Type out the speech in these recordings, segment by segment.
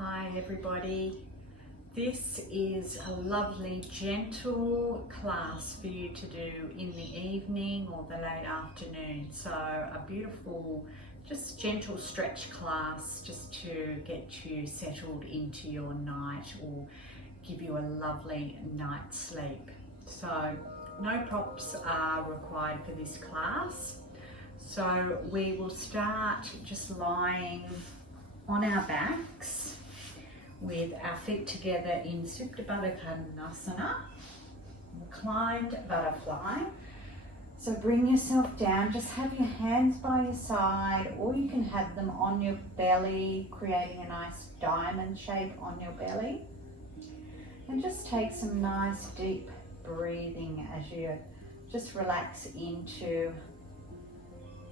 Hi everybody, this is a lovely gentle class for you to do in the evening or the late afternoon. So a beautiful, just gentle stretch class just to get you settled into your night or give you a lovely night's sleep. So no props are required for this class. So we will start just lying on our backs with our feet together in Supta Baddha Konasana, reclined butterfly. So bring yourself down, just have your hands by your side, or you can have them on your belly, creating a nice diamond shape on your belly. And just take some nice deep breathing as you just relax into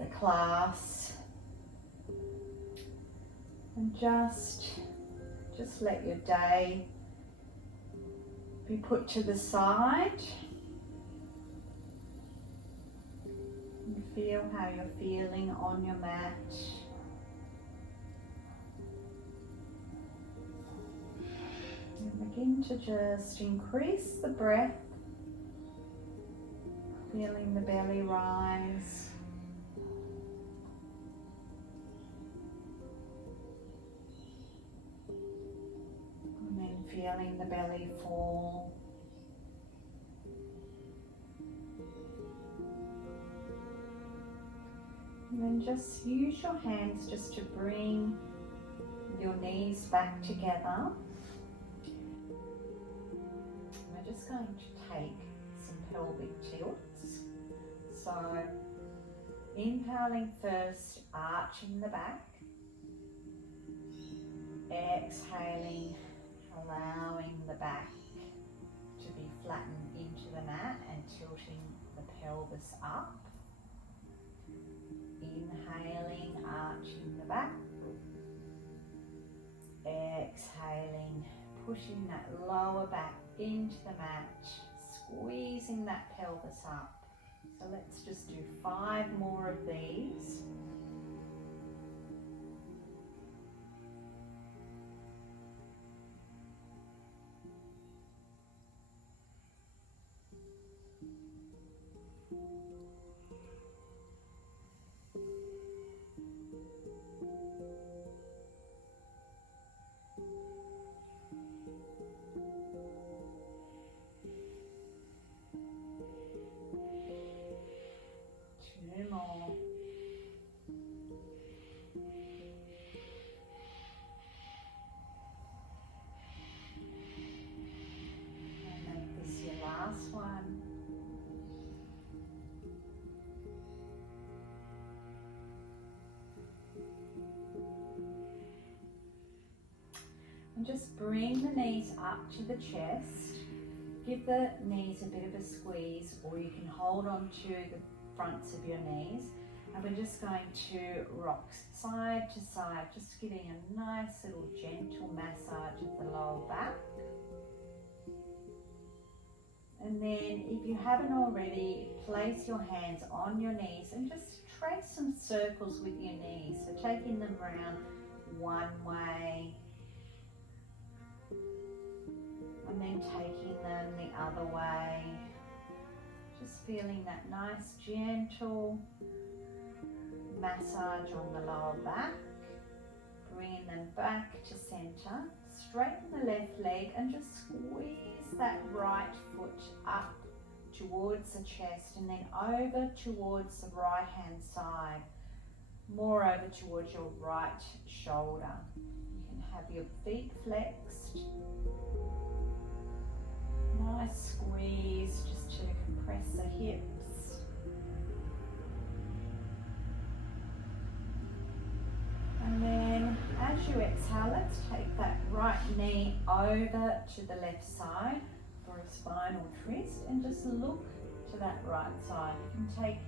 the class. And just let your day be put to the side. And feel how you're feeling on your mat. And begin to just increase the breath, feeling the belly rise. Feeling the belly fall. And then just use your hands just to bring your knees back together. We're just going to take some pelvic tilts. So inhaling first, arching the back. Exhaling, allowing the back to be flattened into the mat and tilting the pelvis up. Inhaling, arching the back. Exhaling, pushing that lower back into the mat, squeezing that pelvis up. So let's just do 5 more of these. More. And make this your last one. And just bring the knees up to the chest. Give the knees a bit of a squeeze, or you can hold on to the fronts of your knees, and we're just going to rock side to side, just giving a nice little gentle massage of the lower back. And then if you haven't already, place your hands on your knees and just trace some circles with your knees, so taking them round one way and then taking them the other way. Just feeling that nice gentle massage on the lower back, bringing them back to center. Straighten the left leg and just squeeze that right foot up towards the chest and then over towards the right hand side, more over towards your right shoulder. You can have your feet flexed. Nice squeeze just to compress the hips. And then as you exhale, let's take that right knee over to the left side for a spinal twist and just look to that right side. You can take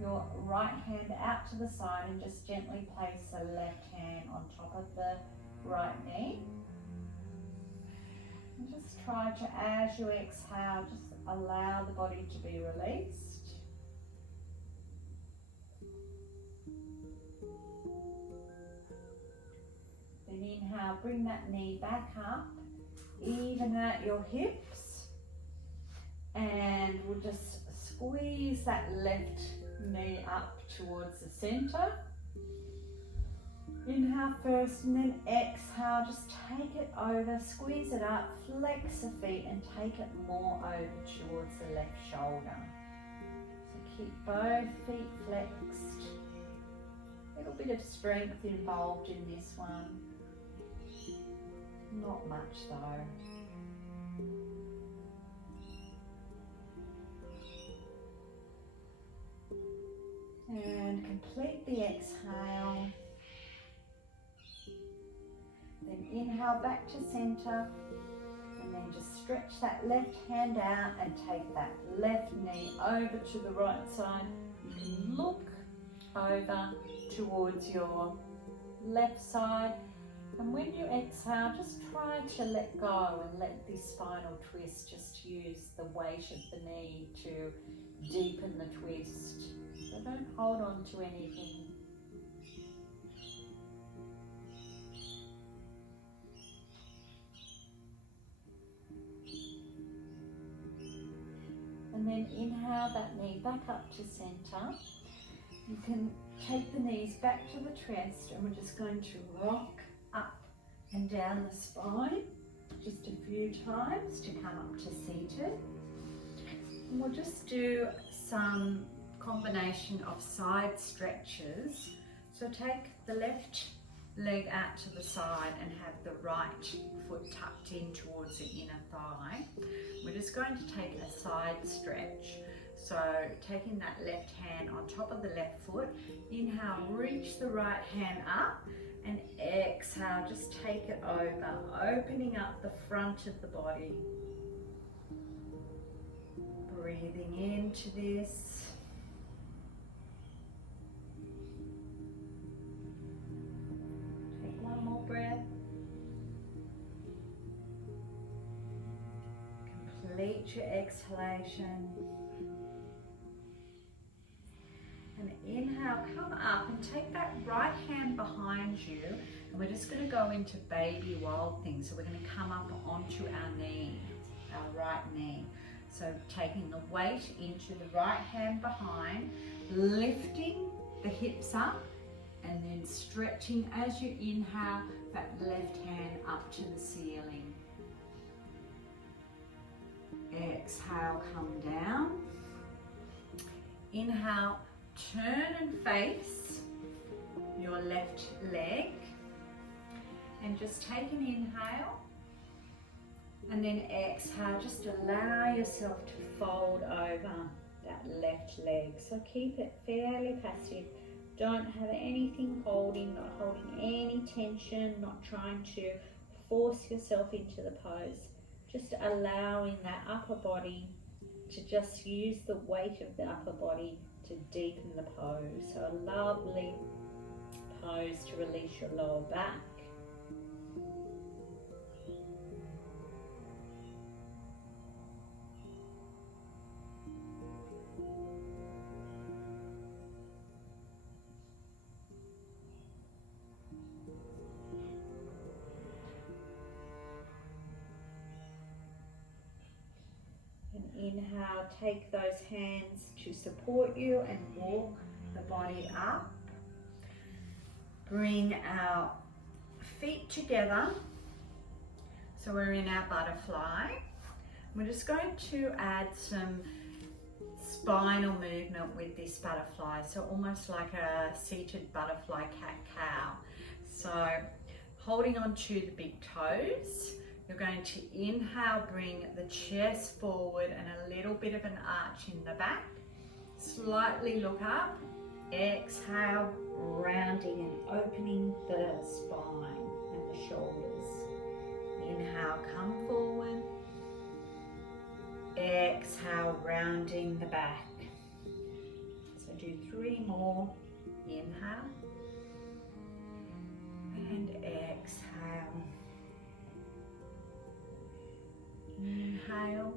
your right hand out to the side and just gently place the left hand on top of the right knee. And just try to, as you exhale, just allow the body to be released. Then inhale, bring that knee back up, even out your hips, and we'll just squeeze that left knee up towards the center. Inhale first and then exhale, just take it over, squeeze it up, flex the feet and take it more over towards the left shoulder. So keep both feet flexed. A little bit of strength involved in this one. Not much though. And complete the exhale. Then inhale back to center, and then just stretch that left hand out and take that left knee over to the right side. You can look over towards your left side, and when you exhale, just try to let go and let this spinal twist, just use the weight of the knee to deepen the twist. So don't hold on to anything. And then inhale that knee back up to center. You can take the knees back to the chest, and we're just going to rock up and down the spine just a few times to come up to seated. And we'll just do some combination of side stretches. So take the left leg out to the side and have the right foot tucked in towards the inner thigh. We're just going to take a side stretch. So taking that left hand on top of the left foot, inhale, reach the right hand up, and exhale, just take it over, opening up the front of the body. Breathing into this. Take one more breath. Complete your exhalation. And inhale, come up and take that right hand behind you, and we're just going to go into baby wild thing. So we're going to come up onto our knee, our right knee. So taking the weight into the right hand behind, lifting the hips up, and then stretching as you inhale that left hand up to the ceiling. Exhale, come down. Inhale, turn and face your left leg, and just take an inhale, and then exhale, just allow yourself to fold over that left leg. So keep it fairly passive. Don't have anything holding, not holding any tension, not trying to force yourself into the pose. Just allowing that upper body to just use the weight of the upper body to deepen the pose. So a lovely pose to release your lower back. Inhale, take those hands to support you and walk the body up. Bring our feet together. So we're in our butterfly. We're just going to add some spinal movement with this butterfly. So almost like a seated butterfly cat-cow. So holding on to the big toes. You're going to inhale, bring the chest forward and a little bit of an arch in the back. Slightly look up. Exhale, rounding and opening the spine and the shoulders. Inhale, come forward. Exhale, rounding the back. So do 3 more. Inhale. And exhale. Inhale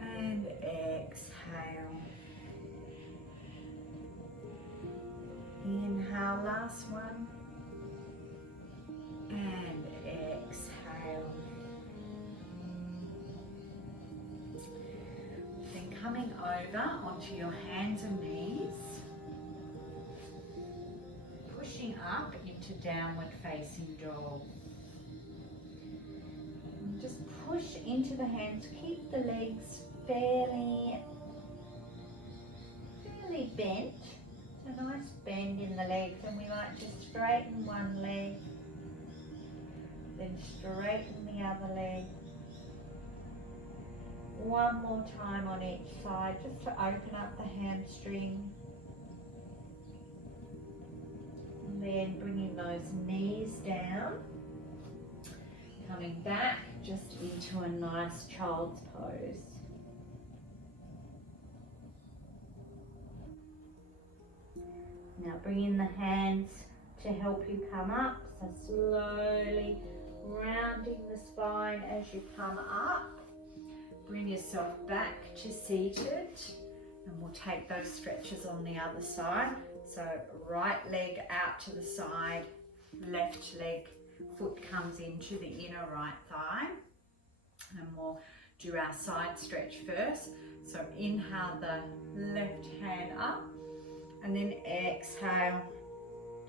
and exhale. Inhale, last one. over onto your hands and knees, pushing up into downward facing dog. And just push into the hands, keep the legs fairly bent. It's a nice bend in the legs, and we like to straighten one leg, then straighten the other leg. One more time on each side, just to open up the hamstring. And then bringing those knees down, coming back just into a nice child's pose. Now bringing the hands to help you come up, so slowly rounding the spine as you come up. Bring yourself back to seated, and we'll take those stretches on the other side. So right leg out to the side, left leg, foot comes into the inner right thigh. And we'll do our side stretch first. So inhale the left hand up, and then exhale,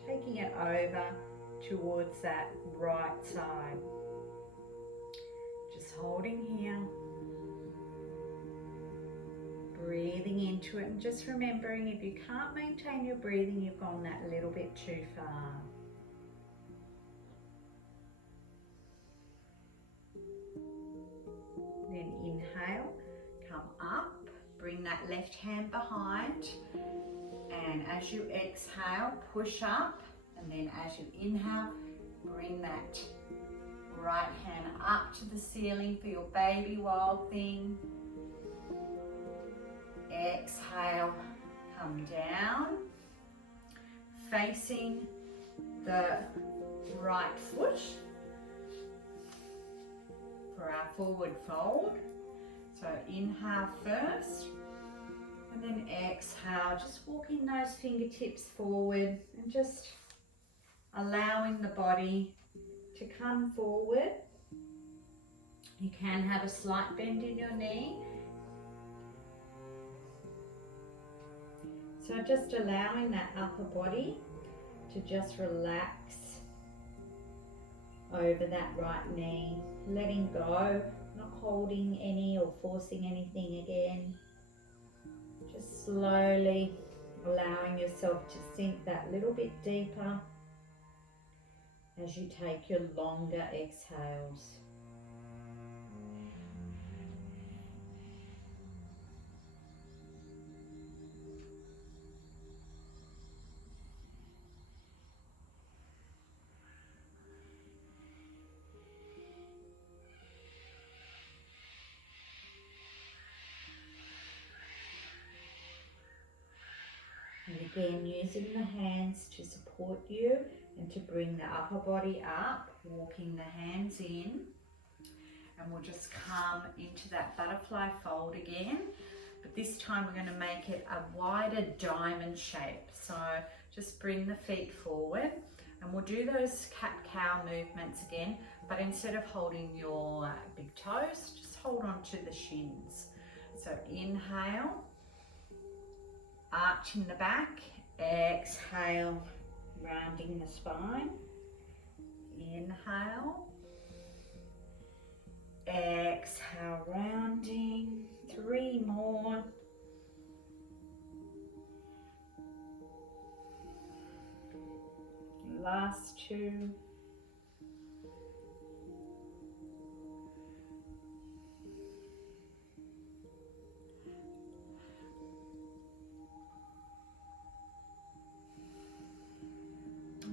taking it over towards that right side. Just holding here. Breathing into it, and just remembering, if you can't maintain your breathing, you've gone that little bit too far. Then inhale, come up, bring that left hand behind, and as you exhale, push up, and then as you inhale, bring that right hand up to the ceiling for your baby wild thing. Exhale, come down, facing the right foot for our forward fold. So inhale first, and then exhale, just walking those fingertips forward and just allowing the body to come forward. You can have a slight bend in your knee. So just allowing that upper body to just relax over that right knee, letting go, not holding any or forcing anything again. Just slowly allowing yourself to sink that little bit deeper as you take your longer exhales. And again, using the hands to support you and to bring the upper body up, walking the hands in. And we'll just come into that butterfly fold again. But this time we're going to make it a wider diamond shape. So just bring the feet forward, and we'll do those cat-cow movements again. But instead of holding your big toes, just hold on to the shins. So inhale, arching the back, exhale, rounding the spine. Inhale, exhale, rounding. 3 more. Last 2.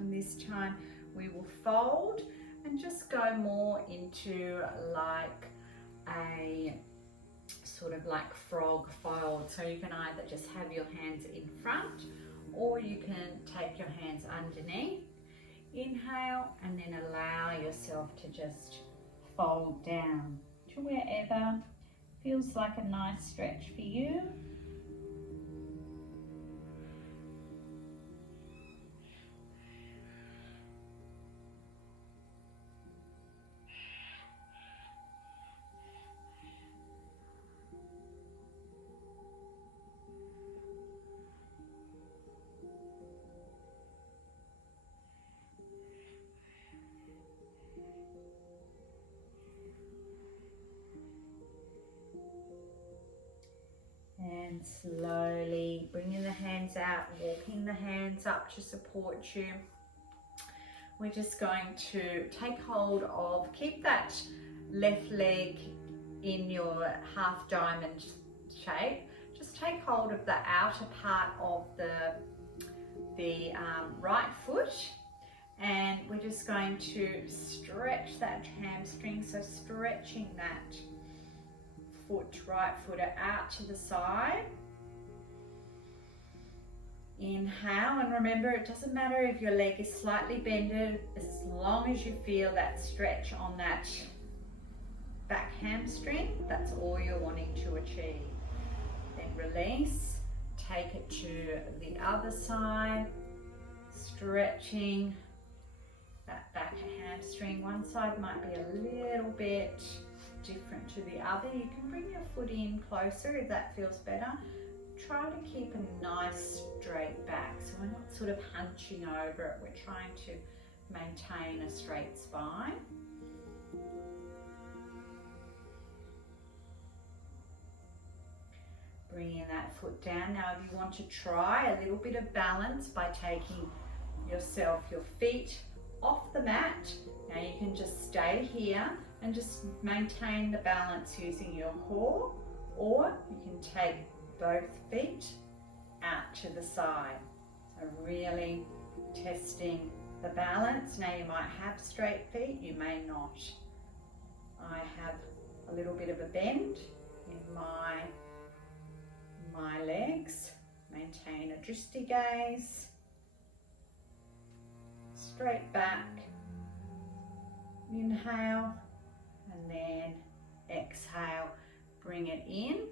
And this time we will fold and just go more into like a sort of like frog fold. So you can either just have your hands in front, or you can take your hands underneath. Inhale, and then allow yourself to just fold down to wherever feels like a nice stretch for you. And slowly bringing the hands out, walking the hands up to support you. We're just going to take hold of, keep that left leg in your half diamond shape. Just take hold of the outer part of the right foot, and we're just going to stretch that hamstring, so stretching that right foot out to the side. Inhale, and remember, it doesn't matter if your leg is slightly bended, as long as you feel that stretch on that back hamstring, that's all you're wanting to achieve. Then release, take it to the other side, stretching that back hamstring. One side might be a little bit different to the other. You can bring your foot in closer if that feels better. Try to keep a nice straight back, so we're not sort of hunching over it. We're trying to maintain a straight spine. Bringing that foot down. Now if you want to try a little bit of balance by taking your feet off the mat, now you can just stay here and just maintain the balance using your core, or you can take both feet out to the side. So really testing the balance. Now you might have straight feet, you may not. I have a little bit of a bend in my legs. Maintain a drishti gaze. Straight back. Inhale, and then exhale. Bring it in.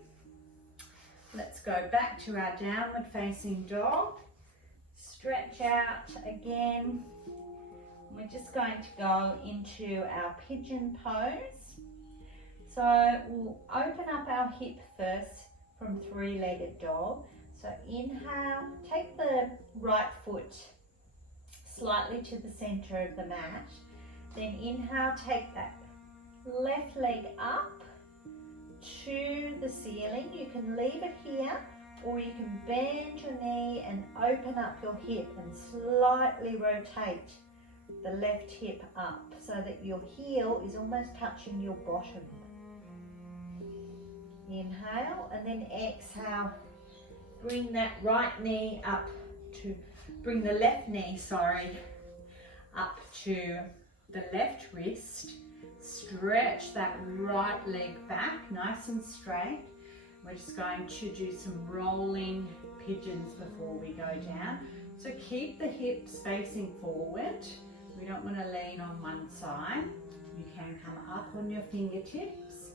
Let's go back to our downward facing dog. Stretch out again. We're just going to go into our pigeon pose. So we'll open up our hip first from three-legged dog. So inhale, take the right foot slightly to the center of the mat. Then inhale, take that left leg up to the ceiling. You can leave it here, or you can bend your knee and open up your hip and slightly rotate the left hip up so that your heel is almost touching your bottom. Inhale, and then exhale. Bring that right knee up to, bring the left knee, up to the left wrist. Stretch that right leg back nice and straight. We're just going to do some rolling pigeons before we go down. So keep the hips facing forward. We don't want to lean on one side. You can come up on your fingertips.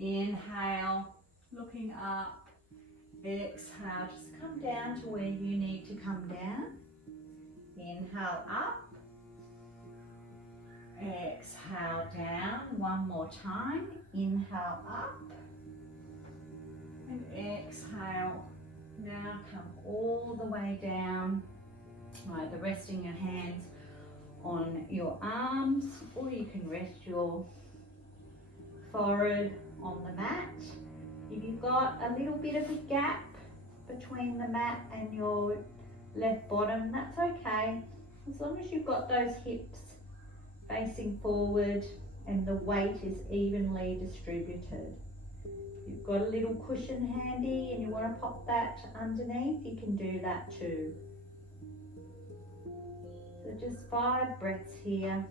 Inhale, looking up. Exhale, just come down to where you need to come down. Inhale up. Exhale down. One more time. Inhale up. And exhale. Now come all the way down. Either resting your hands on your arms, or you can rest your forehead on the mat. If you've got a little bit of a gap between the mat and your left bottom, that's okay. As long as you've got those hips facing forward and the weight is evenly distributed. If you've got a little cushion handy and you want to pop that underneath, you can do that too. So just 5 breaths here.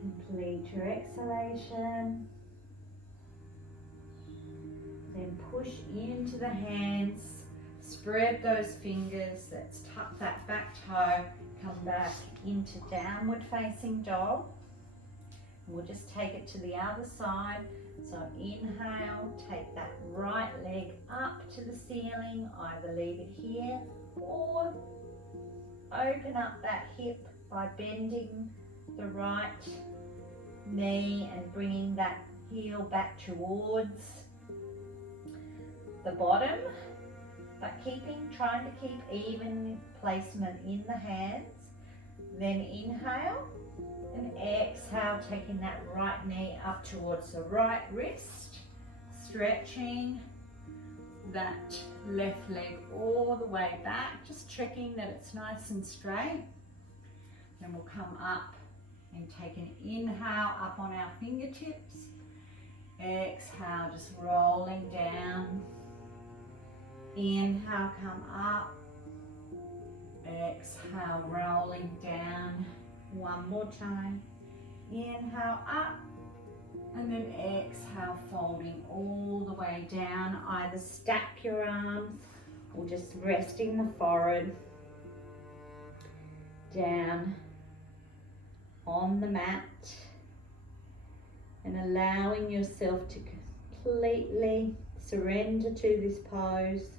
Complete your exhalation. Then push into the hands. Spread those fingers. Let's tuck that back toe. Come back into downward facing dog. And we'll just take it to the other side. So inhale, take that right leg up to the ceiling. Either leave it here or open up that hip by bending the right knee and bringing that heel back towards the bottom, but trying to keep even placement in the hands. Then inhale and exhale, taking that right knee up towards the right wrist, stretching that left leg all the way back, just checking that it's nice and straight. Then we'll come up and take an inhale up on our fingertips. Exhale, just rolling down. Inhale, come up. Exhale, rolling down. One more time. Inhale, up. And then exhale, folding all the way down. Either stack your arms or just resting the forehead down on the mat. And allowing yourself to completely surrender to this pose.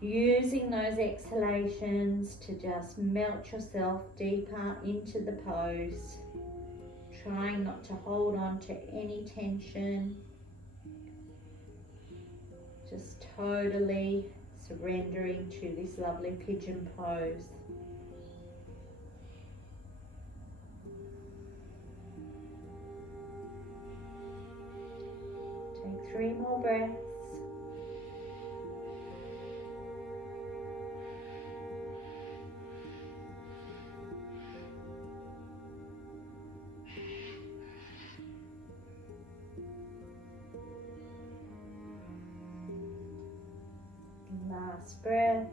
Using those exhalations to just melt yourself deeper into the pose. Trying not to hold on to any tension. Just totally surrendering to this lovely pigeon pose. Take 3 more breaths. Last breath.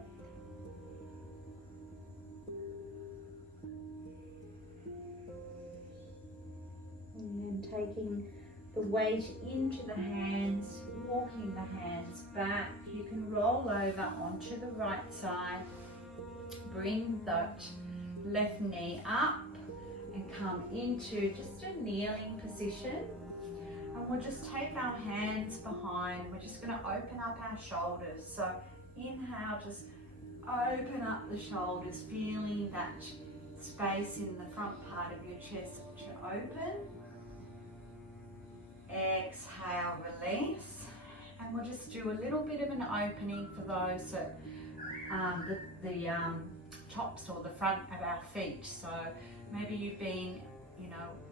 And then taking the weight into the hands, walking the hands back. You can roll over onto the right side. Bring that left knee up and come into just a kneeling position. And we'll just take our hands behind. We're just going to open up our shoulders. So inhale, just open up the shoulders, feeling that space in the front part of your chest to open. Exhale, release. And we'll just do a little bit of an opening for those that the tops or the front of our feet. So maybe you've been,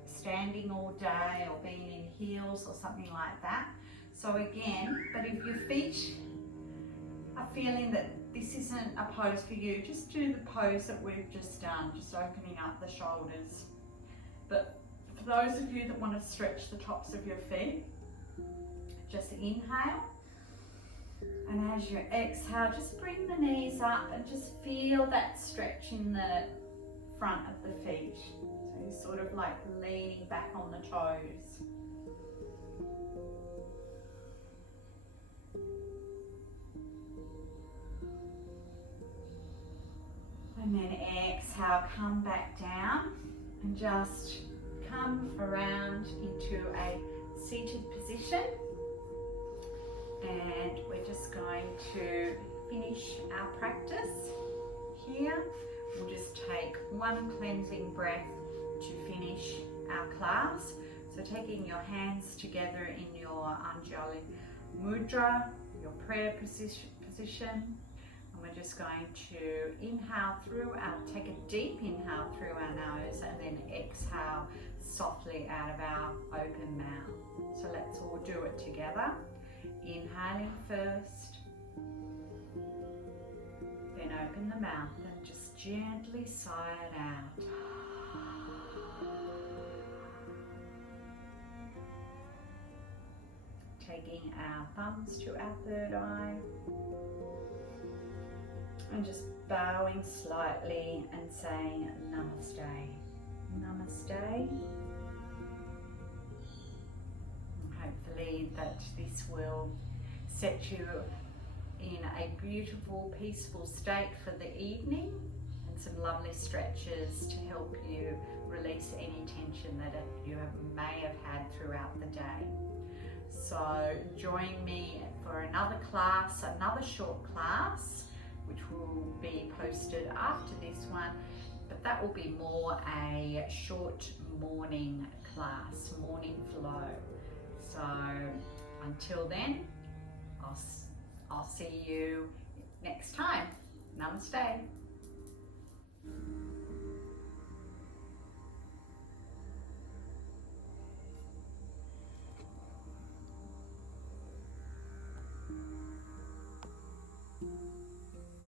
standing all day or been in heels or something like that. So again, but if your feet are feeling that this isn't a pose for you, just do the pose that we've just done, just opening up the shoulders. But for those of you that want to stretch the tops of your feet, just inhale. And as you exhale, just bring the knees up and just feel that stretch in the front of the feet. So you're sort of like leaning back on the toes. And then exhale, come back down and just come around into a seated position. And we're just going to finish our practice here. We'll just take one cleansing breath to finish our class. So taking your hands together in your Anjali Mudra, your prayer position. And we're just going to inhale take a deep inhale through our nose and then exhale softly out of our open mouth. So let's all do it together. Inhaling first, then open the mouth and just gently sigh it out. Taking our thumbs to our third eye and just bowing slightly and saying Namaste. Namaste. Hopefully that this will set you in a beautiful, peaceful state for the evening, and some lovely stretches to help you release any tension that you may have had throughout the day. So join me for another class, another short class, which will be posted after this one, but that will be more a short morning class, morning flow. So until then, I'll see you next time. Namaste.